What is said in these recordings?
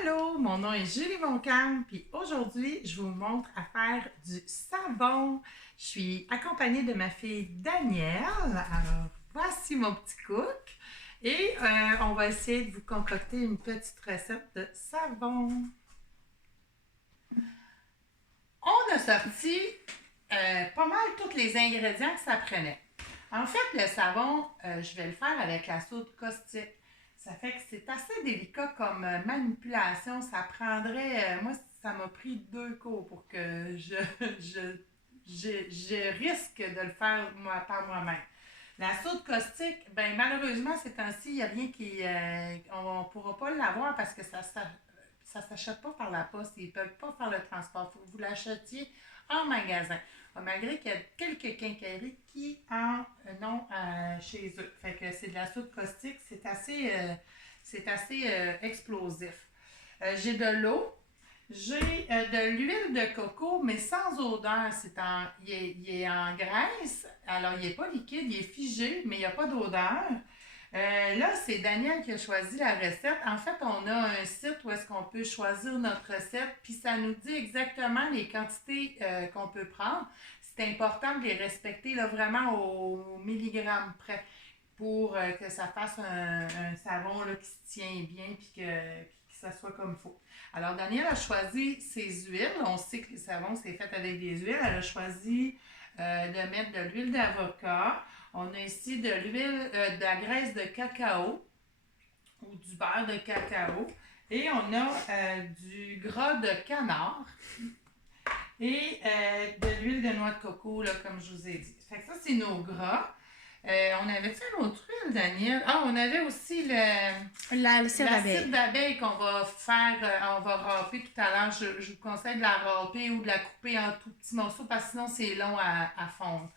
Allô, mon nom est Julie Moncalme, puis aujourd'hui, je vous montre à faire du savon. Je suis accompagnée de ma fille Danielle. Alors, voici mon petit cook. Et on va essayer de vous concocter une petite recette de savon. On a sorti pas mal tous les ingrédients que ça prenait. En fait, le savon, je vais le faire avec la soude caustique. Ça fait que c'est assez délicat comme manipulation. Ça prendrait, moi, ça m'a pris 2 cours pour que je risque de le faire par moi-même. La soude caustique, ben malheureusement, ces temps-ci, il n'y a rien qui. On ne pourra pas l'avoir parce que ça s'achète pas par la poste. Ils ne peuvent pas faire le transport. Il faut que vous l'achetiez en magasin. Malgré qu'il y a quelques quincailleries qui en ont chez eux. Fait que c'est de la soude caustique. C'est assez explosif. J'ai de l'eau. J'ai de l'huile de coco, mais sans odeur. Il est en graisse. Alors, il n'est pas liquide, il est figé, mais il n'y a pas d'odeur. Là, c'est Daniel qui a choisi la recette. En fait, on a un site où est-ce qu'on peut choisir notre recette, puis ça nous dit exactement les quantités qu'on peut prendre. C'est important de les respecter là, vraiment au milligramme près pour que ça fasse un savon là, qui se tient bien puis que ça soit comme il faut. Alors, Danielle a choisi ses huiles. On sait que les savons, c'est fait avec des huiles. Elle a choisi de mettre de l'huile d'avocat. On a ici de l'huile, de la graisse de cacao ou du beurre de cacao. Et on a du gras de canard et de l'huile de noix de coco, là, comme je vous ai dit. Fait que ça, c'est nos gras. On avait fait une autre huile, Daniel. Ah, on avait aussi Le cire d'abeille. d'abeille qu'on va faire, on va râper tout à l'heure. Je vous conseille de la râper ou de la couper en tout petits morceaux parce que sinon c'est long à fondre.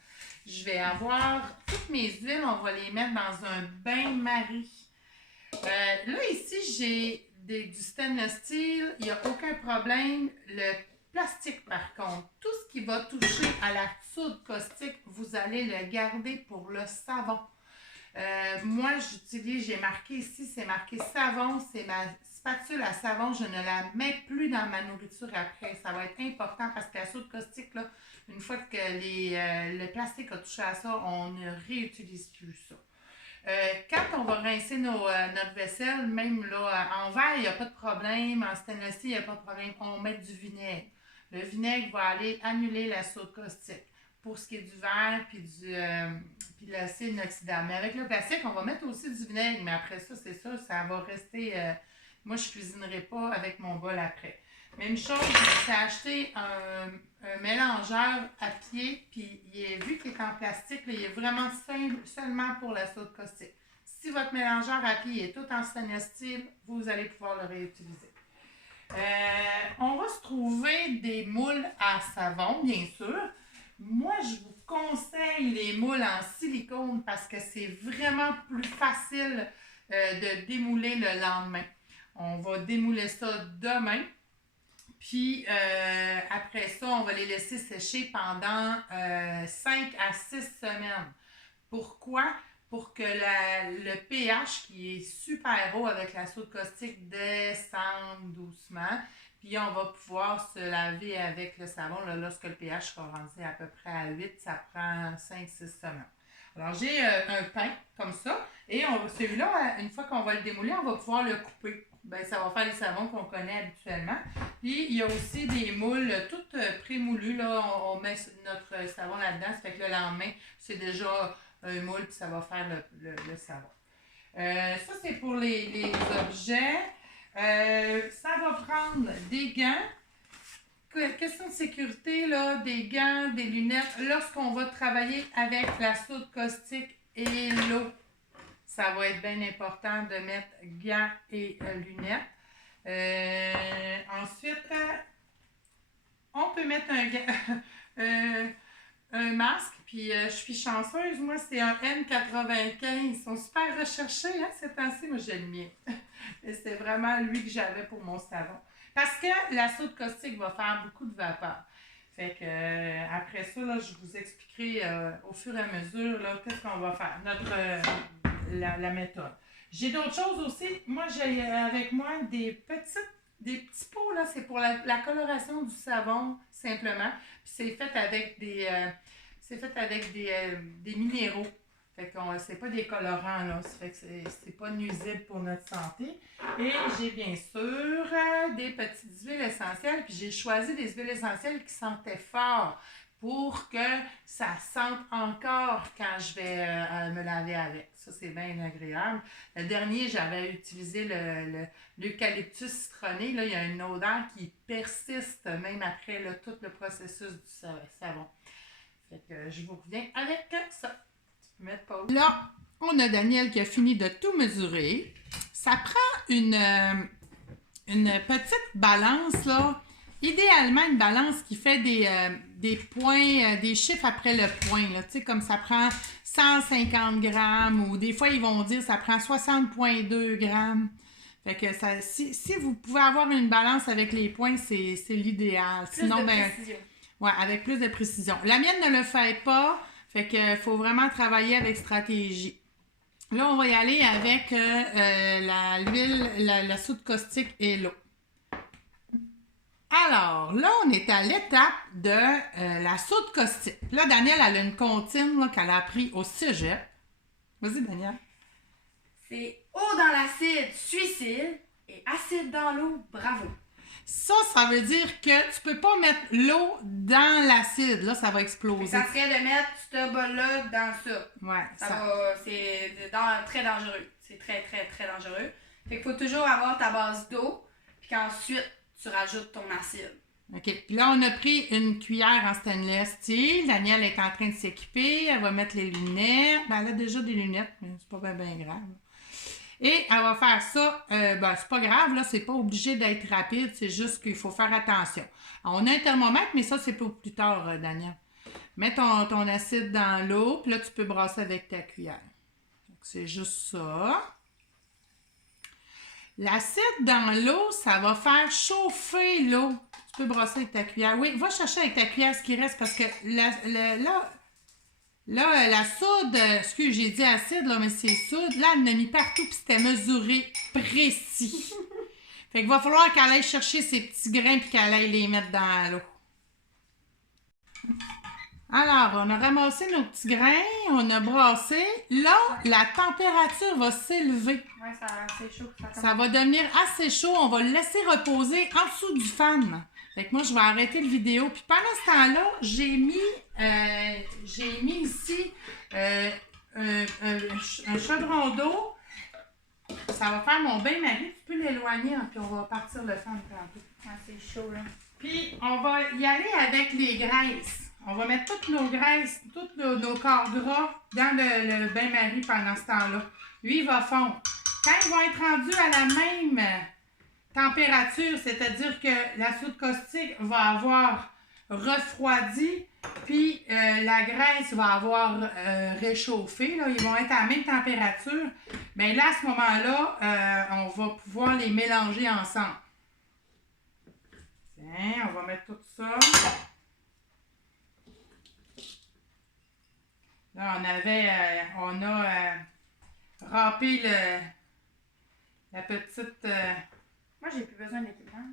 Je vais avoir toutes mes huiles, on va les mettre dans un bain-marie. Là, ici, j'ai du stainless steel, il n'y a aucun problème. Le plastique, par contre, tout ce qui va toucher à la soude caustique, vous allez le garder pour le savon. Moi, j'ai marqué ici, c'est marqué savon, c'est ma spatule à savon, je ne la mets plus dans ma nourriture après. Ça va être important parce que la soude caustique, là, une fois que le plastique a touché à ça, on ne réutilise plus ça. Quand on va rincer notre vaisselle, même là, en verre, il n'y a pas de problème. En stainless steel, il n'y a pas de problème. On met du vinaigre. Le vinaigre va aller annuler la soude caustique pour ce qui est du verre puis de l'acier inoxydable. Mais avec le plastique, on va mettre aussi du vinaigre. Mais après ça, c'est ça, ça va rester. Moi, je ne cuisinerai pas avec mon bol après. Même chose, j'ai acheté un mélangeur à pied, puis vu qu'il est en plastique, là, il est vraiment seulement pour la soude caustique. Si votre mélangeur à pied est tout en stainless steel, vous allez pouvoir le réutiliser. On va se trouver des moules à savon, bien sûr. Moi, je vous conseille les moules en silicone parce que c'est vraiment plus facile de démouler le lendemain. On va démouler ça demain. Puis après ça, on va les laisser sécher pendant 5 à 6 semaines. Pourquoi? Pour que le pH qui est super haut avec la soude caustique descende doucement. Puis on va pouvoir se laver avec le savon. Là, lorsque le pH sera rendu à peu près à 8, ça prend 5-6 semaines. Alors j'ai un pain comme ça. Et celui-là, une fois qu'on va le démouler, on va pouvoir le couper. Ben, ça va faire les savons qu'on connaît habituellement. Puis il y a aussi des moules toutes prémoulues. Là, on met notre savon là-dedans. Ça fait que le lendemain, c'est déjà un moule, puis ça va faire le savon. Ça, c'est pour les objets. Ça va prendre des gants. Question de sécurité, là, des gants, des lunettes. Lorsqu'on va travailler avec la soude caustique et l'eau, ça va être bien important de mettre gants et lunettes. Ensuite, on peut mettre un masque, puis je suis chanceuse, moi c'est un N95, ils sont super recherchés hein, ces temps-ci, moi j'ai le mien. Et c'est vraiment lui que j'avais pour mon savon. Parce que la soude caustique va faire beaucoup de vapeur. Fait que après ça, là, je vous expliquerai au fur et à mesure là, qu'est-ce qu'on va faire, la méthode. J'ai d'autres choses aussi. Moi, j'ai avec moi des petites des petits pots, là, c'est pour la coloration du savon, simplement. Puis c'est fait avec des minéraux. Fait que c'est pas des colorants, là. Ça fait que c'est pas nuisible pour notre santé. Et j'ai bien sûr des petites huiles essentielles. Puis j'ai choisi des huiles essentielles qui sentaient fort pour que ça sente encore quand je vais me laver avec. Ça, c'est bien agréable. Le dernier, j'avais utilisé l'eucalyptus citronné. Là, il y a une odeur qui persiste même après là, tout le processus du savon. Fait que je vous reviens avec ça. Tu peux mettre pause. Là, on a Daniel qui a fini de tout mesurer. Ça prend une petite balance, là. Idéalement, une balance qui fait des points, des chiffres après le point, là. Tu sais, comme ça prend 150 grammes ou des fois, ils vont dire ça prend 60,2 grammes. Fait que si vous pouvez avoir une balance avec les points, c'est l'idéal. Sinon, précision. Ouais, avec plus de précision. La mienne ne le fait pas, fait que faut vraiment travailler avec stratégie. Là, on va y aller avec l'huile, la soude caustique et l'eau. Alors, là, on est à l'étape de la soude caustique. Là, Daniel, elle a une comptine qu'elle a appris au cégep. Vas-y, Daniel. C'est eau dans l'acide, suicide, et acide dans l'eau, bravo. Ça veut dire que tu peux pas mettre l'eau dans l'acide. Là, ça va exploser. Ça serait de mettre ce bol-là dans ça. Ouais. C'est très dangereux. C'est très, très, très dangereux. Fait qu'il faut toujours avoir ta base d'eau, puis qu'ensuite, tu rajoutes ton acide. OK. Puis là, on a pris une cuillère en stainless steel. Danielle est en train de s'équiper. Elle va mettre les lunettes. Ben, elle a déjà des lunettes, mais c'est pas bien grave. Et elle va faire ça. C'est pas grave, là. C'est pas obligé d'être rapide. C'est juste qu'il faut faire attention. Alors, on a un thermomètre, mais ça, c'est pour plus tard, Danielle. Mets ton acide dans l'eau. Puis là, tu peux brasser avec ta cuillère. C'est juste ça. L'acide dans l'eau, ça va faire chauffer l'eau. Tu peux brasser avec ta cuillère. Oui, va chercher avec ta cuillère ce qui reste parce que la soude, excuse, j'ai dit acide, là, mais c'est soude. Là, elle en a mis partout puis c'était mesuré précis. Fait qu'il va falloir qu'elle aille chercher ses petits grains puis qu'elle aille les mettre dans l'eau. Alors, on a ramassé nos petits grains, on a brassé. Là, la température va s'élever. Oui, ça a assez chaud. Ça va devenir assez chaud. On va le laisser reposer en dessous du fan. Fait que moi, je vais arrêter le vidéo. Puis pendant ce temps-là, j'ai mis ici un chaudron d'eau. Ça va faire mon bain-marie. Tu peux l'éloigner, hein, puis on va partir le fan tantôt. Ouais, c'est chaud, là. Puis, on va y aller avec les graisses. On va mettre toutes nos graisses, tous nos corps gras dans le bain-marie pendant ce temps-là. Lui, il va fondre. Quand ils vont être rendus à la même température, c'est-à-dire que la soude caustique va avoir refroidi, puis la graisse va avoir réchauffé. Là, ils vont être à la même température. Mais là, à ce moment-là, on va pouvoir les mélanger ensemble. Tiens, on va mettre tout ça. Là, on a râpé la petite... Moi, j'ai plus besoin d'équipement.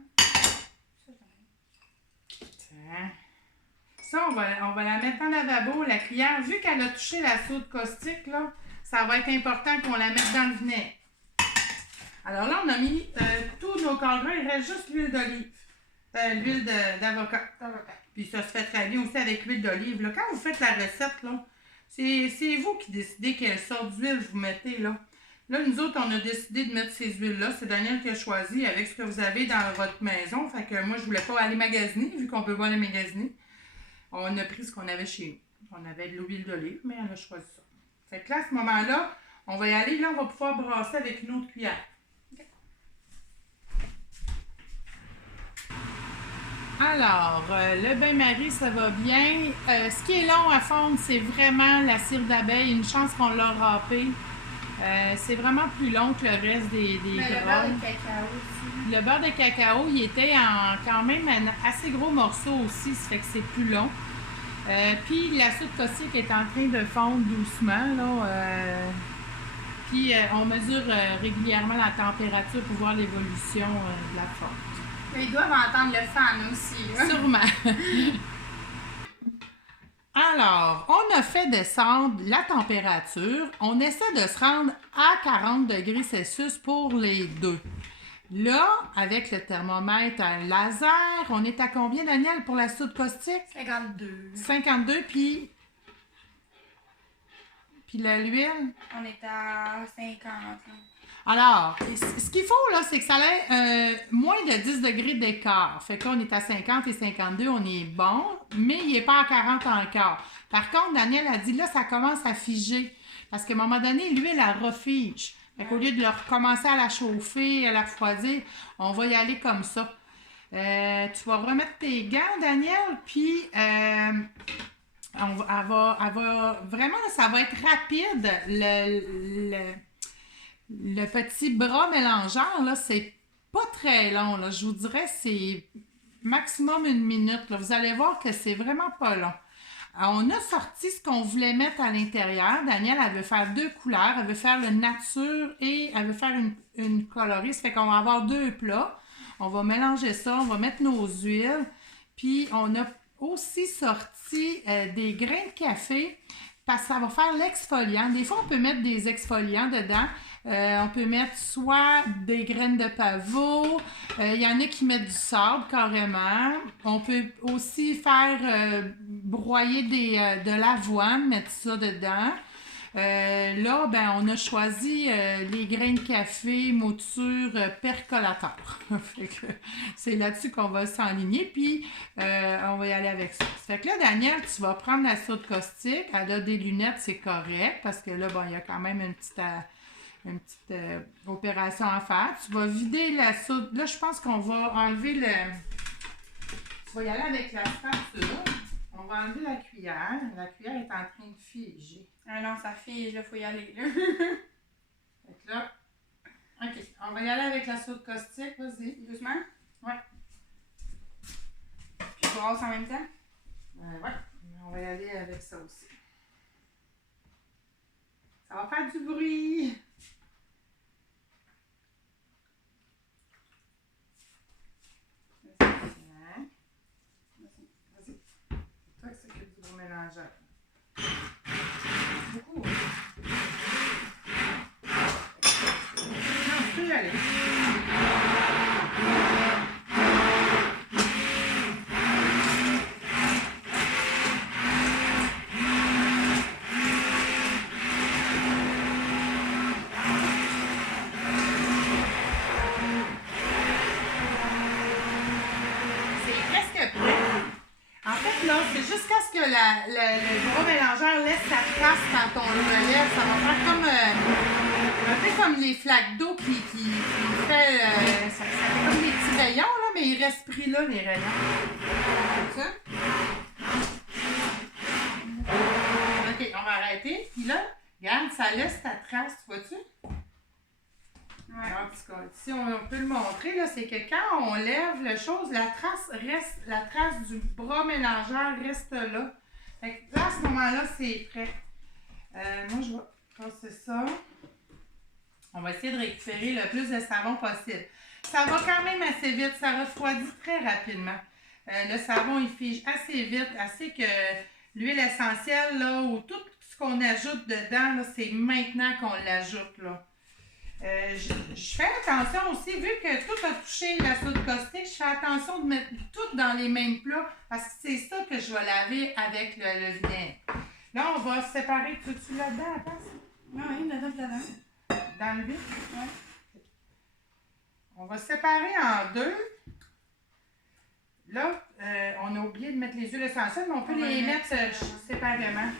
Ça, on va la mettre en lavabo, la cuillère. Vu qu'elle a touché la soude caustique, là, ça va être important qu'on la mette dans le vinaigre. Alors là, on a mis tous nos corps gras. Il reste juste l'huile d'olive. L'huile d'avocat. Puis ça se fait très bien aussi avec l'huile d'olive. Là. Quand vous faites la recette, là, c'est vous qui décidez quelle sorte d'huile vous mettez, là. Là, nous autres, on a décidé de mettre ces huiles-là. C'est Daniel qui a choisi avec ce que vous avez dans votre maison. Fait que moi, je voulais pas aller magasiner, vu qu'on peut pas aller magasiner. On a pris ce qu'on avait chez nous. On avait de l'huile d'olive, mais on a choisi ça. Fait que là, à ce moment-là, on va y aller. Là, on va pouvoir brasser avec une autre cuillère. Alors, le bain-marie, ça va bien. Ce qui est long à fondre, c'est vraiment la cire d'abeille. Une chance qu'on l'a râpé. C'est vraiment plus long que le reste des Mais le beurre de cacao aussi. Le beurre de cacao, il était en quand même un assez gros morceau aussi, ça fait que c'est plus long. Puis la soude caustique est en train de fondre doucement. Là, Puis on mesure régulièrement la température pour voir l'évolution de la fonte. Ils doivent entendre le fan aussi. Là. Sûrement. Alors, on a fait descendre la température. On essaie de se rendre à 40 degrés Celsius pour les deux. Là, avec le thermomètre à laser, on est à combien, Daniel, pour la soude caustique? 52. 52, puis l'huile? On est à 50. Là. Alors, ce qu'il faut, là, c'est que ça ait moins de 10 degrés d'écart. Fait qu'on est à 50 et 52, on est bon, mais il n'est pas à 40 encore. Par contre, Daniel a dit, là, ça commence à figer. Parce qu'à un moment donné, l'huile, elle refige. Fait qu'au lieu de le recommencer à la chauffer, à la refroidir, on va y aller comme ça. Tu vas remettre tes gants, Daniel, puis elle va vraiment, ça va être rapide. Le petit bras mélangeur, là, c'est pas très long. Là. Je vous dirais, c'est maximum 1 minute. Là. Vous allez voir que c'est vraiment pas long. Alors, on a sorti ce qu'on voulait mettre à l'intérieur. Danielle, elle veut faire 2 couleurs. Elle veut faire le nature et elle veut faire une coloris. Ça fait qu'on va avoir 2 plats. On va mélanger ça. On va mettre nos huiles. Puis, on a aussi sorti des grains de café parce que ça va faire l'exfoliant. Des fois, on peut mettre des exfoliants dedans. On peut mettre soit des graines de pavot, il y en a qui mettent du sable carrément. On peut aussi faire broyer de l'avoine, mettre ça dedans. Là, ben, on a choisi les grains de café mouture percolateur. C'est là-dessus qu'on va s'enligner, puis on va y aller avec ça. Fait que là, Daniel, tu vas prendre la soude caustique. Elle a des lunettes, c'est correct, parce que là, bon, il y a quand même une petite opération à faire. Tu vas vider la soude. Là, je pense qu'on va enlever le... Tu vas y aller avec la spatule. On va enlever la cuillère. La cuillère est en train de figer. Ah non, ça fige, il faut y aller. Là. Fait que là... OK. On va y aller avec la soude caustique. Vas-y. Doucement? Ouais. Puis brosse en même temps? Ouais. On va y aller avec ça aussi. Ça va faire du bruit. Toi qui s'occupe du gros mélangeur. Beaucoup. Non, tu peux y aller. C'est jusqu'à ce que le gros mélangeur laisse sa trace quand on le relève. Ça va faire comme un peu comme les flaques d'eau qui fait. Ça fait comme des petits rayons, là, mais ils restent pris là, les rayons. Comme ça. OK, on va arrêter. Puis là, regarde, ça laisse ta trace, tu vois-tu? Ouais. En tout cas, si on peut le montrer, là, c'est que quand on lève le chose, la trace du bras mélangeur reste là. Fait que là, à ce moment-là, c'est prêt. Moi, je vais passer ça. On va essayer de récupérer le plus de savon possible. Ça va quand même assez vite, ça refroidit très rapidement. Le savon, il fige assez vite, assez que l'huile essentielle, là, ou tout ce qu'on ajoute dedans, là, c'est maintenant qu'on l'ajoute, là. Je fais attention aussi, vu que tout a touché la soude caustique, je fais attention de mettre tout dans les mêmes plats parce que c'est ça que je vais laver avec le vinaigre. Là, on va séparer. Tu là-dedans, attends? Oui, là-dedans. Dans le vide? Oui. On va séparer en 2. Là, on a oublié de mettre les huiles essentielles, mais on peut les mettre séparément.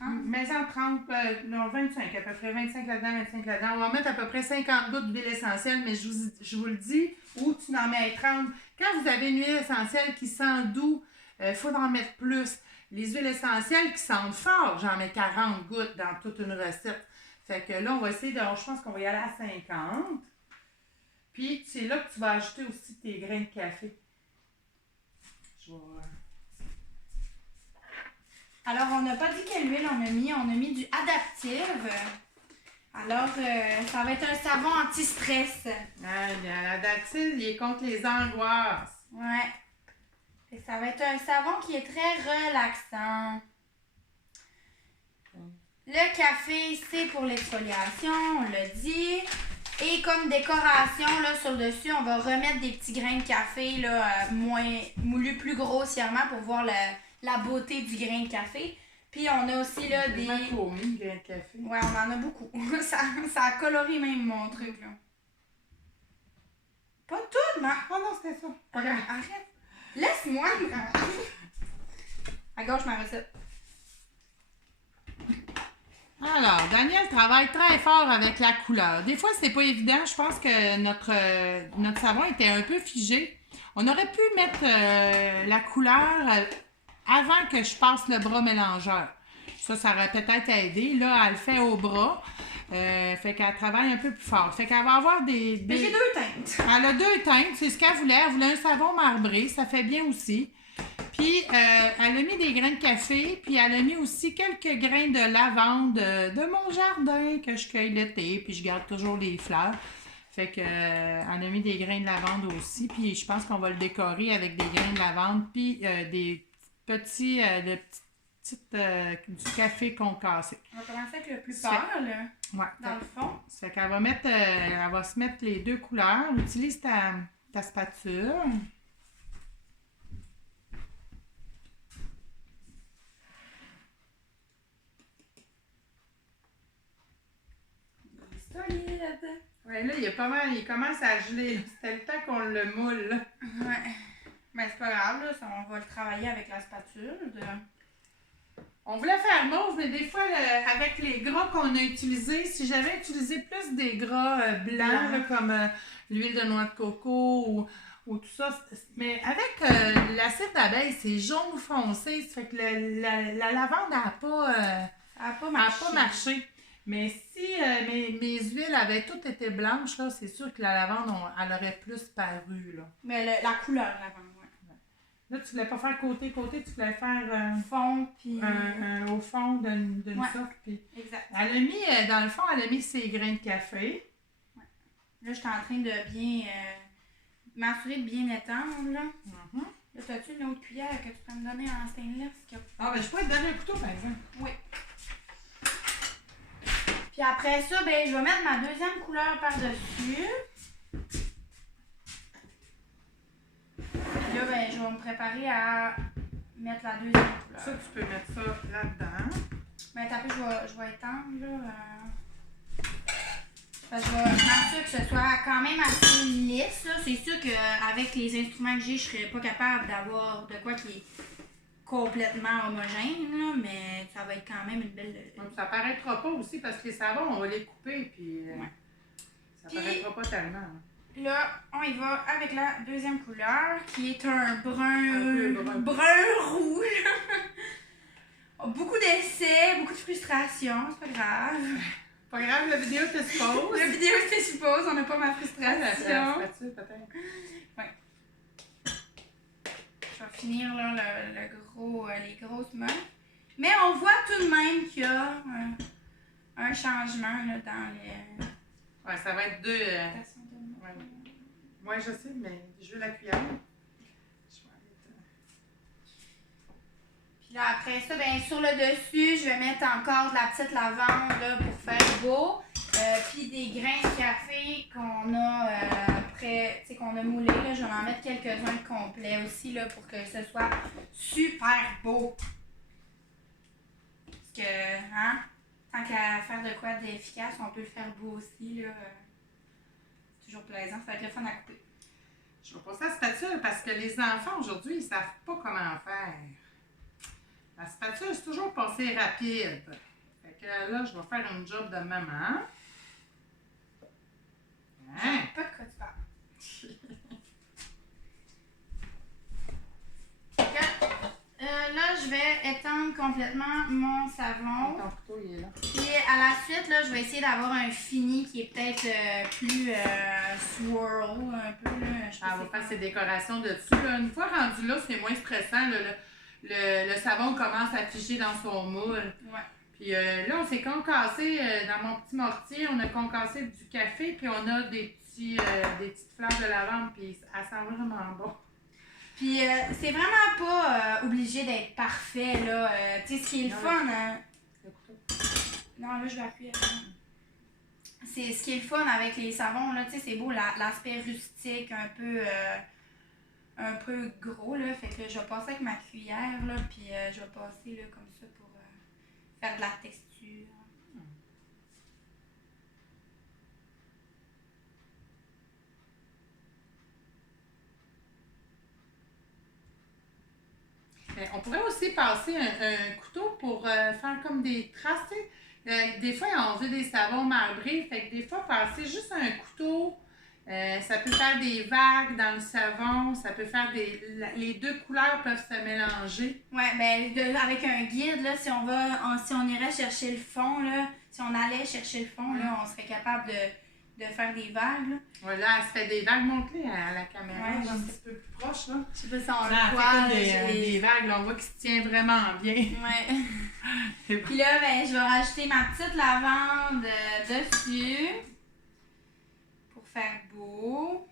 Mais en 30, non, 25 à peu près, 25 là-dedans, 25 là-dedans. On va mettre à peu près 50 gouttes d'huile essentielle, mais je vous le dis, ou tu en mets 30. Quand vous avez une huile essentielle qui sent doux, il faut en mettre plus. Les huiles essentielles qui sentent fort, j'en mets 40 gouttes dans toute une recette. Fait que là, on va essayer de... Je pense qu'on va y aller à 50. Puis, c'est là que tu vas ajouter aussi tes grains de café. Je vais... Alors, on n'a pas dit quelle huile on a mis du Adaptive. Alors, ça va être un savon anti-stress. Ah, l'Adaptive, il est contre les angoisses. Ouais. Et ça va être un savon qui est très relaxant. Le café, c'est pour l'exfoliation, on l'a dit. Et comme décoration, là, sur le dessus, on va remettre des petits grains de café, là, moins moulus plus grossièrement pour voir la beauté du grain de café. Puis on a aussi, là, des... Macromie, grain de café. Ouais, on en a beaucoup. ça a coloré même mon truc, là. Pas tout, mais... Oh non, c'était ça. Arrête. Laisse-moi. À gauche, ma recette. Alors, Daniel travaille très fort avec la couleur. Des fois, c'est pas évident. Je pense que notre savon était un peu figé. On aurait pu mettre la couleur avant que je passe le bras mélangeur. Ça aurait peut-être aidé. Là, elle le fait au bras. Fait qu'elle travaille un peu plus fort. Fait qu'elle va avoir des... Mais j'ai 2 teintes. Elle a 2 teintes. C'est ce qu'elle voulait. Elle voulait un savon marbré. Ça fait bien aussi. Puis, elle a mis des grains de café, puis elle a mis aussi quelques grains de lavande de mon jardin que je cueille l'été, puis je garde toujours les fleurs. Fait que, elle a mis des grains de lavande aussi, puis je pense qu'on va le décorer avec des grains de lavande, puis des petits, du café concassé. On va commencer avec le plus pâle, ouais, dans le fond. Ça fait qu'elle va mettre, elle va se mettre les 2 couleurs. Utilise ta spatule. Solide. Ouais, là, il est pas mal, il commence à geler. C'était le temps qu'on le moule. Là. Ouais. Mais c'est pas grave, là, on va le travailler avec la spatule. On voulait faire mauve, mais des fois, avec les gras qu'on a utilisés, si j'avais utilisé plus des gras blancs, là, comme l'huile de noix de coco ou tout ça, mais avec l'acide d'abeille, c'est jaune foncé, ça fait que la lavande n'a pas marché. Mais si mes huiles avaient toutes été blanches, là, c'est sûr que la lavande, elle aurait plus paru. Là. Mais la couleur lavande, ouais. Là, tu voulais pas faire côté-côté, tu voulais faire fond, puis... au fond d'une ouais. sorte. Puis Exact. elle a mis, dans le fond, elle a mis ses grains de café. Ouais. Là, je suis en train de bien m'assurer de bien étendre. Là, là t'as-tu une autre cuillère que tu peux me donner en stainless? Ah, ben je pourrais te donner un couteau, par exemple. Oui. Puis après ça, ben, je vais mettre ma deuxième couleur par-dessus. Puis là, ben, je vais me préparer à mettre la deuxième couleur. Ça, tu peux mettre ça là-dedans. Ben, après, je vais étendre, là. Parce que je vais m'assurer que ce soit quand même assez lisse, là. C'est sûr qu'avec les instruments que j'ai, je serais pas capable d'avoir de quoi qui est complètement homogène, là, mais ça va être quand même une belle... Ça paraîtra pas aussi parce que les savons, on va les couper, puis ouais. Ça paraîtra pas tellement. Là, on y va avec la deuxième couleur, qui est un brun rouge. Beaucoup d'essais, beaucoup de frustration, c'est pas grave. Pas grave, la vidéo te suppose. La vidéo te suppose, on n'a pas ma frustration. La spatule, peut-être. Ouais. Je vais finir là, les grosses mains. Mais on voit tout de même qu'il y a un changement là, dans les... Ouais, ça va être 2... Ouais, je sais, mais je veux la cuillère. Puis là, après ça, bien, sur le dessus, je vais mettre encore de la petite lavande là, pour faire beau. Puis des grains de café qu'on a qu'on a moulé. Là, je vais en mettre quelques-uns complets aussi là, pour que ce soit super beau. Parce que, hein, tant qu'à faire de quoi d'efficace, on peut le faire beau aussi. Là. Toujours plaisant, ça va être le fun à couper. Je vais passer à la spatule parce que les enfants aujourd'hui, ils savent pas comment faire. La spatule, c'est toujours passé rapide. Fait que là, je vais faire une job de maman. Hein? Pas de quoi tu parles. Là, je vais étendre complètement mon savon. Ton couteau, il est là. Puis à la suite, là, je vais essayer d'avoir un fini qui est peut-être plus swirl, un peu. Là, On va faire ses décorations dessus. Là. Une fois rendu là, c'est moins stressant. le savon commence à figer dans son moule. Ouais. Puis là, on s'est concassé dans mon petit mortier, on a concassé du café, puis on a des petites fleurs de lavande, puis elle sent vraiment bon. Puis c'est vraiment pas obligé d'être parfait, là. Tu sais, ce qui est le fun, hein? Non, là, je vais appuyer. C'est ce qui est le fun avec les savons, là. Tu sais, c'est beau, l'aspect rustique, un peu gros, là. Fait que là, je vais passer avec ma cuillère, là, puis je vais passer, là, comme ça pour faire de la texture. On pourrait aussi passer un couteau pour faire comme des traces. Tu sais. Des fois, on veut des savons marbrés. Fait que des fois, passer juste un couteau, ça peut faire des vagues dans le savon. Ça peut faire les deux couleurs peuvent se mélanger. Ouais, ben avec un guide, là, si on irait chercher le fond, là, si on allait chercher le fond, là, on serait capable de faire des vagues, là. Voilà, elle se fait des vagues. Montre-les à la caméra, Ouais, un petit peu plus proche, là. Je sais pas si on Là, le elle voit. fait comme des vagues, là, on voit qu'il se tient vraiment bien. Ouais. Puis là, ben, je vais rajouter ma petite lavande dessus pour faire beau.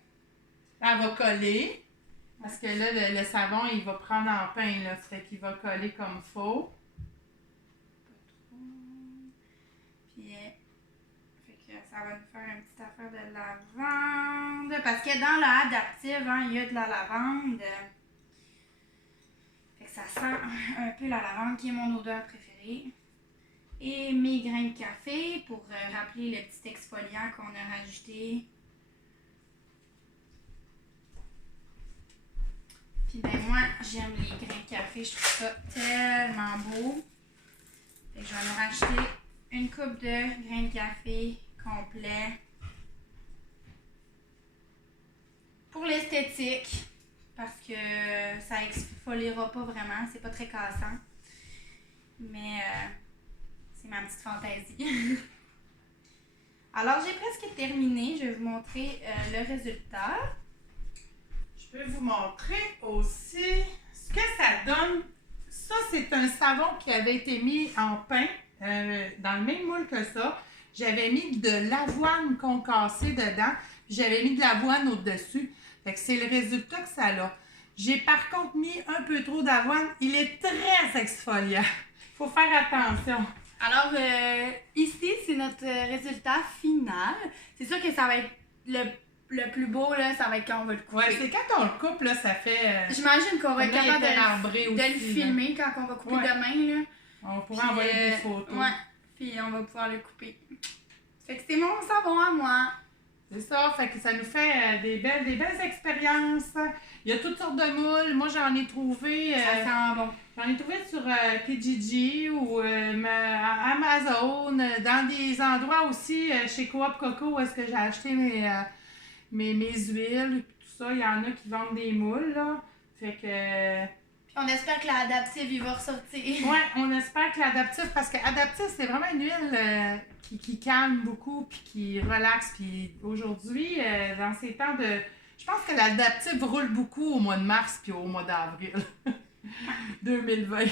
Elle va coller. Parce que là, le savon, il va prendre en pain, là. Ça fait qu'il va coller comme faut. Pas trop. Puis, fait que ça va nous faire une petite affaire de lavande. Parce que dans la adaptive, hein, il y a de la lavande. Fait que ça sent un peu la lavande qui est mon odeur préférée. Et mes grains de café pour rappeler le petit exfoliant qu'on a rajouté. Puis ben moi, j'aime les grains de café, je trouve ça tellement beau. Fait que je vais me racheter une coupe de grains de café complet. Pour l'esthétique, parce que ça exfoliera pas vraiment, c'est pas très cassant. Mais c'est ma petite fantaisie. Alors j'ai presque terminé, je vais vous montrer le résultat. Je vais vous montrer aussi ce que ça donne. Ça, c'est un savon qui avait été mis en pain dans le même moule que ça. J'avais mis de l'avoine concassée dedans. J'avais mis de l'avoine au-dessus. Fait que c'est le résultat que ça a. J'ai par contre mis un peu trop d'avoine. Il est très exfoliant. Il faut faire attention. Alors, ici, c'est notre résultat final. C'est sûr que ça va être le plus beau, là, ça va être quand on va le couper. Ouais, c'est quand on le coupe, là, ça fait... J'imagine qu'on va être capable de le aussi, filmer quand on va couper demain, là. On pourra envoyer des photos. Ouais, puis on va pouvoir le couper. Fait que c'est mon savon à moi. C'est ça, fait que ça nous fait des belles expériences. Il y a toutes sortes de moules. Moi, j'en ai trouvé... ça sent bon. J'en ai trouvé sur Kijiji ou Amazon, dans des endroits aussi, chez Coop Coco, où est-ce que j'ai acheté mes huiles, tout ça. Il y en a qui vendent des moules, là. Fait que... Puis on espère que l'adaptive, il va ressortir. Ouais, on espère que l'adaptive, parce que adaptive, c'est vraiment une huile qui calme beaucoup, puis qui relaxe. Puis aujourd'hui, dans ces temps de... Je pense que l'adaptive roule beaucoup au mois de mars puis au mois d'avril 2020.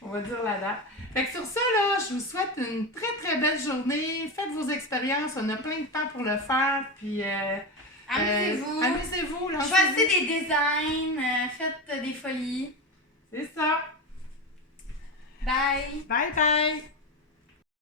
On va dire la date. Fait que sur ça, là, je vous souhaite une très, très belle journée. Faites vos expériences. On a plein de temps pour le faire. Puis... amusez-vous. Amusez-vous. Choisissez des designs. Faites des folies. C'est ça. Bye. Bye, bye.